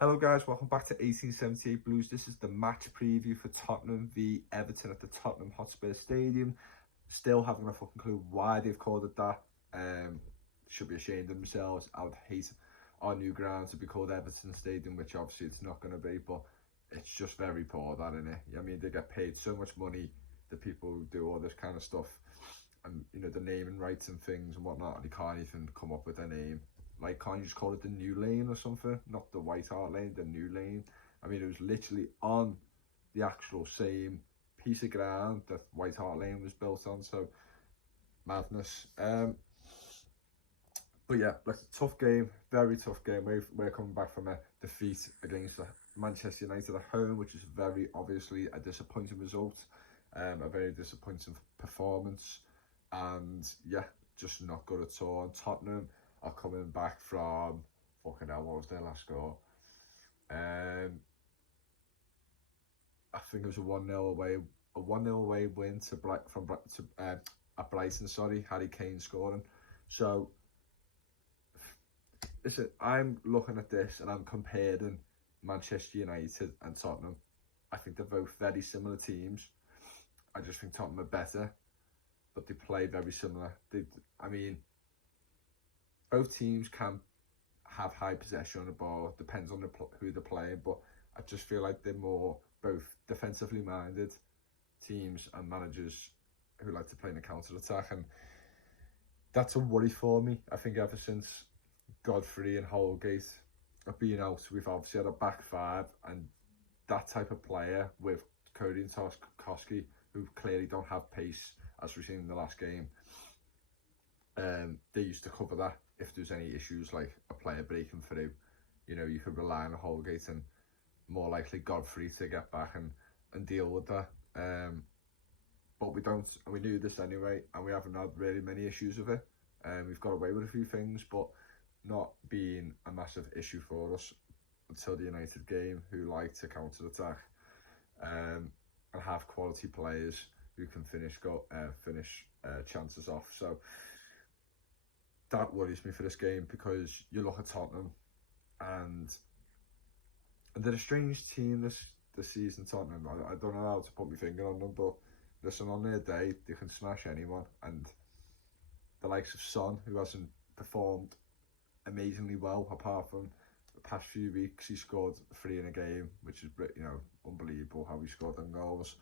Hello guys, welcome back to 1878 Blues. This is the match preview for Tottenham v Everton at the Tottenham Hotspur Stadium. Still haven't a fucking clue why they've called it that. Should be ashamed of themselves. I would hate our new ground to be called Everton Stadium, which obviously it's not going to be, but it's just very poor, that, innit? I mean, they get paid so much money, the people who do all this kind of stuff, and you know, the naming rights and things and whatnot, and they can't even come up with a name. Like, can't you just call it the New Lane or something? Not the White Hart Lane, the New Lane. I mean, it was literally on the actual same piece of ground that White Hart Lane was built on, so madness. But yeah, like, tough game, very tough game. We're coming back from a defeat against Manchester United at home, which is very obviously a disappointing result, a very disappointing performance, and yeah, just not good at all. And Tottenham are coming back from, fucking hell, what was their last score? I think it was a 1-0 away win at Brighton, sorry, Harry Kane scoring. So listen, I'm looking at this and I'm comparing Manchester United and Tottenham. I think they're both very similar teams. I just think Tottenham are better, but they play very similar. I mean, both teams can have high possession on the ball, depends on who they're playing, but I just feel like they're more both defensively minded teams and managers who like to play in a counter-attack, and that's a worry for me. I think ever since Godfrey and Holgate have been out, we've obviously had a back five, and that type of player with Cody and Tarkowski, who clearly don't have pace, as we've seen in the last game, they used to cover that. If there's any issues like a player breaking through, you know, you could rely on Holgate and more likely Godfrey to get back and deal with that. But we don't, and we knew this anyway, and we haven't had really many issues with it. We've got away with a few things, but not being a massive issue for us until the United game, who like to counter-attack and have quality players who can finish chances off. So that worries me for this game, because you look at Tottenham and they're a strange team this season. Tottenham, I don't know how to put my finger on them, but listen, on their day they can smash anyone, and the likes of Son, who hasn't performed amazingly well apart from the past few weeks. He scored 3 in a game, which is, you know, unbelievable how he scored them goals.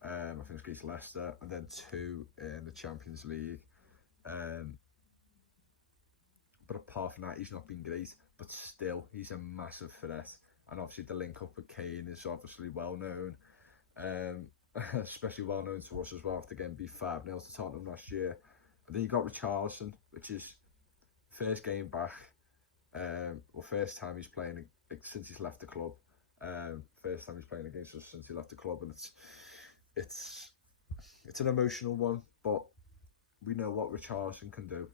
I think it's against Leicester, and then 2 in the Champions League. But apart from that, he's not been great, but still, he's a massive threat. And obviously the link up with Kane is obviously well known, especially well known to us as well, after getting beat 5-0 to Tottenham last year. And then you got Richarlison, which is first game back, first time he's playing since he's left the club. First time he's playing against us since he left the club, and it's an emotional one, but we know what Richarlison can do.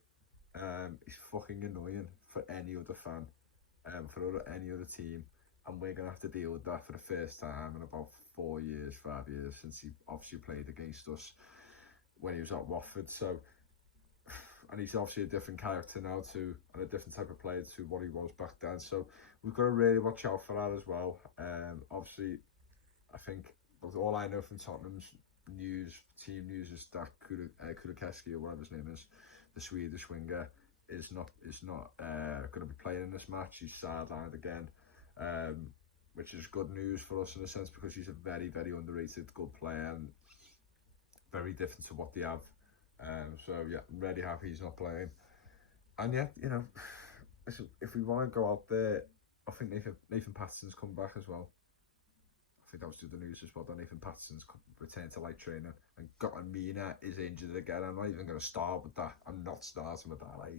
He's fucking annoying for any other fan, for any other team, and we're gonna have to deal with that for the first time in about 5 years since he obviously played against us when he was at Watford. So, and he's obviously a different character now too, and a different type of player to what he was back then. So we've got to really watch out for that as well. Obviously, I think all I know from Tottenham's team news is that Kulusevski, or whatever his name is, the Swedish winger, is not going to be playing in this match. He's sidelined again, which is good news for us in a sense, because he's a very, very underrated good player and very different to what they have. So yeah, I'm really happy he's not playing. And yeah, you know, listen, if we want to go out there, I think Nathan Patterson's come back as well. I think that was the news as well, that Nathan Patterson's returned to light training, and Mina is injured again. I'm not even going to start with that. I'm not starting with that.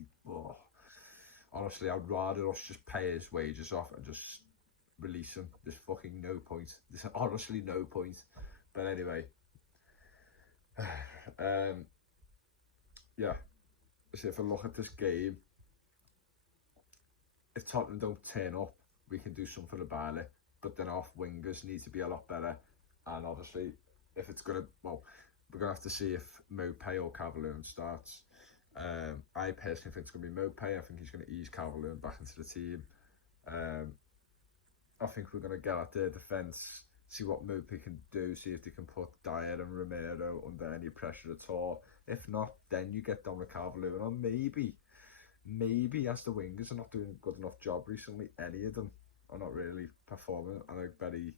Honestly, I'd rather us just pay his wages off and just release him. There's fucking no point. There's honestly no point. But anyway, yeah. So if I look at this game, if Tottenham don't turn up, we can do something about it. But then off wingers need to be a lot better. And obviously, if it's we're gonna have to see if Mopé or Calvert-Lewin starts. I personally think it's gonna be Mopé. I think he's gonna ease Calvert-Lewin back into the team. I think we're going to get at their defence, see what Mopey can do, see if they can put Dyer and Romero under any pressure at all. If not, then you get Dominic Calvert-Lewin on. Maybe as the wingers are not doing a good enough job recently, any of them are not really performing on a very,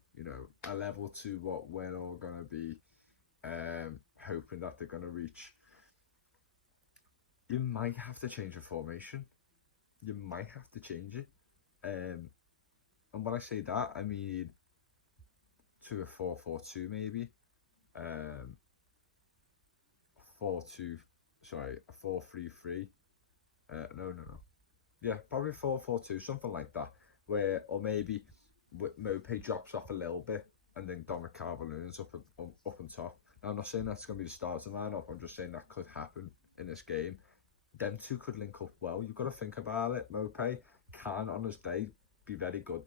a level to what we're all going to be hoping that they're going to reach. You might have to change the formation. You might have to change it. And when I say that, I mean to a 4-4-2 maybe. 4-2, sorry, a 4-3-3. No. Yeah, probably 4-4-2, something like that. Or maybe Mopey drops off a little bit and then Dominic Calvert-Lewin's up on top. Now, I'm not saying that's going to be the starting lineup. I'm just saying that could happen in this game. Them two could link up well. You've got to think about it. Mopey can, on his day, be very good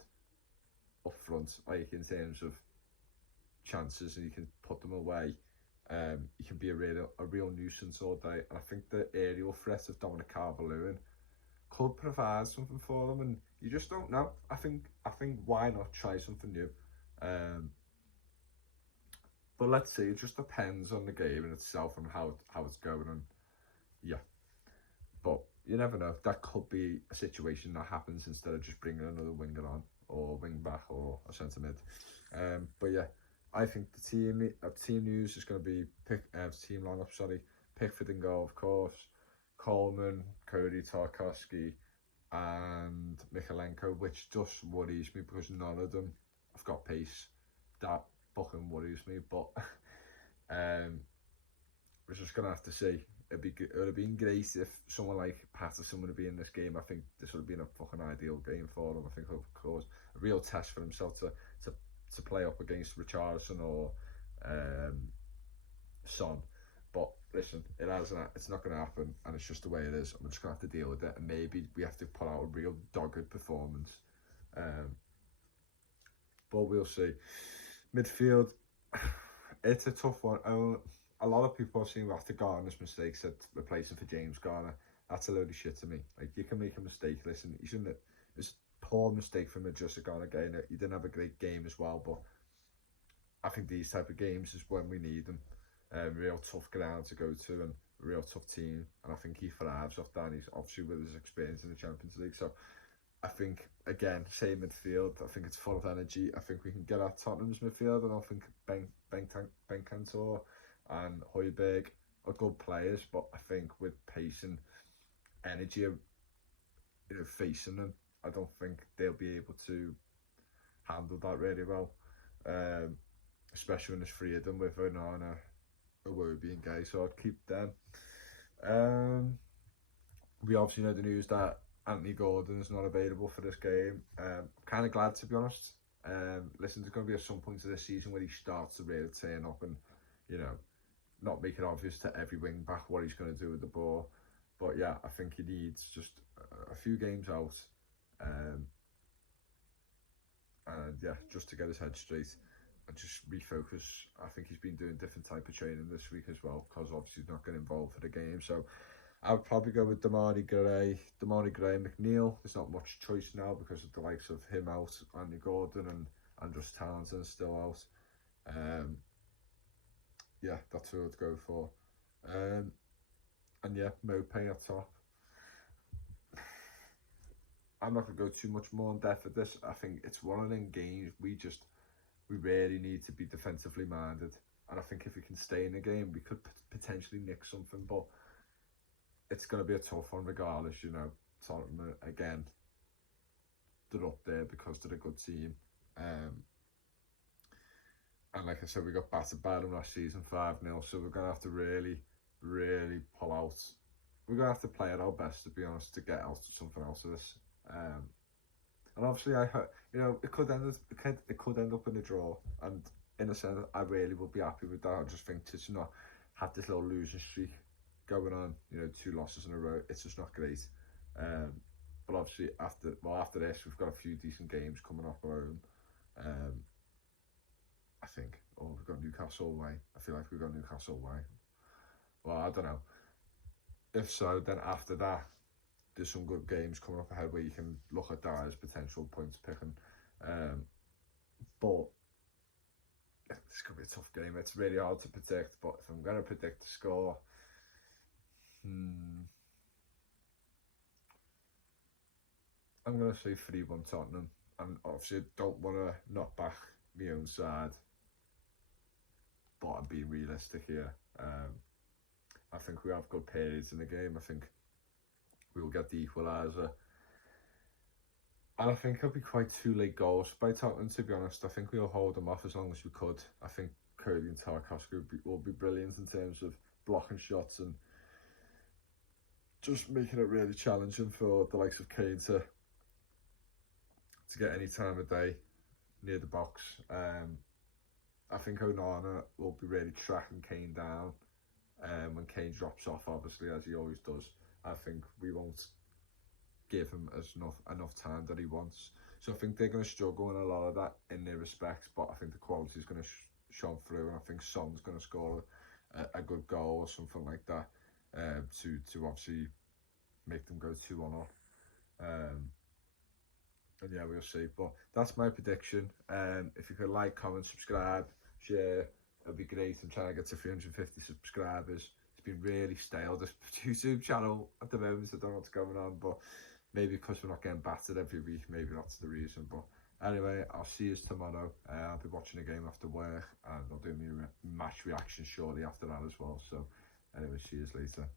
up front, like in terms of chances, and you can put them away. You can be a real nuisance all day. And I think the aerial threat of Dominic Calvert-Lewin could provide something for them, and you just don't know. I think why not try something new? But let's see. It just depends on the game in itself and how it's going, and yeah. But you never know. That could be a situation that happens instead of just bringing another winger on, or wing back, or a centre mid. But yeah, I think the team news is going to be team lineup. Sorry, Pickford in goal, of course. Coleman, Cody, Tarkowski, and Mikalenko, which just worries me because none of them have got pace. That fucking worries me. But we're just gonna have to see. It would have been great if someone like Patterson would have been in this game. I think this would have been a fucking ideal game for him. I think it would have caused a real test for himself to play up against Richarlison or Son. But listen, it's not going to happen, and it's just the way it is. I'm just going to have to deal with it, and maybe we have to put out a real dogged performance. But we'll see. Midfield, it's a tough one. A lot of people have seen after Garner's mistakes at replacing for James Garner. That's a load of shit to me. Like, you can make a mistake. Listen, you shouldn't. It's a poor mistake from Manchester Garner getting it. He didn't have a great game as well, but I think these type of games is when we need them. Real tough ground to go to and a real tough team, and I think he thrives off that, and he's obviously with his experience in the Champions League. So I think, again, same midfield. I think it's full of energy. I think we can get at Tottenham's midfield, and I think Benkantor and Højbjerg are good players, but I think with pace and energy, facing them, I don't think they'll be able to handle that really well. Especially when there's three of them with Onana, Iwobi and Gay, so I'd keep them. We obviously know the news that Anthony Gordon is not available for this game. Kind of glad, to be honest. Listen, there's going to be at some point of this season where he starts to really turn up and, not make it obvious to every wing back what he's going to do with the ball. But yeah, I think he needs just a few games out, and yeah, just to get his head straight and just refocus. I think he's been doing different type of training this week as well, because obviously he's not getting involved for the game. So I would probably go with Damari Gray, McNeil. There's not much choice now because of the likes of him out, Andy Gordon and Andros Townsend still out. Yeah, that's who I'd go for. And yeah, Mopey at top. I'm not going to go too much more in depth at this. I think it's one of them games we really need to be defensively minded. And I think if we can stay in the game, we could potentially nick something. But it's going to be a tough one regardless, Tottenham, again, they're up there because they're a good team. And like I said, we got battered by them last season 5-0, so we're going to have to really, really pull out. We're going to have to play at our best, to be honest, to get out something else of this. And obviously, I hope, it could end up in a draw, and in a sense, I really would be happy with that. I just think to not have this little losing streak going on, 2 losses in a row, it's just not great. But obviously, after this, we've got a few decent games coming up our own. I think, we've got Newcastle away. I feel like we've got Newcastle away. Well, I don't know. If so, then after that, there's some good games coming up ahead where you can look at that as potential points picking. But it's going to be a tough game. It's really hard to predict, but if I'm going to predict the score, I'm going to say 3-1 Tottenham. And obviously I don't want to knock back my own side, but I'm being realistic here. I think we have good periods in the game. I think we will get the equaliser. And I think it'll be quite 2 late goals by Tottenham, to be honest. I think we'll hold them off as long as we could. I think Kirby and Tarkowski will be brilliant in terms of blocking shots and just making it really challenging for the likes of Kane to get any time of day near the box. I think Onana will be really tracking Kane down when Kane drops off, obviously, as he always does. I think we won't give him enough time that he wants. So I think they're going to struggle in a lot of that in their respects, but I think the quality is going to shine through, and I think Son's going to score a good goal or something like that to obviously make them go 2-1 up. And yeah, we'll see. But that's my prediction. If you could like, comment, subscribe, share, it'd be great. I'm trying to get to 350 subscribers. It's been really stale, this YouTube channel at the moment. I don't know what's going on, but maybe because we're not getting battered every week, maybe that's the reason. But anyway, I'll see you tomorrow. I'll be watching the game after work, and I'll do my match reaction shortly after that as well. So anyway, see you later.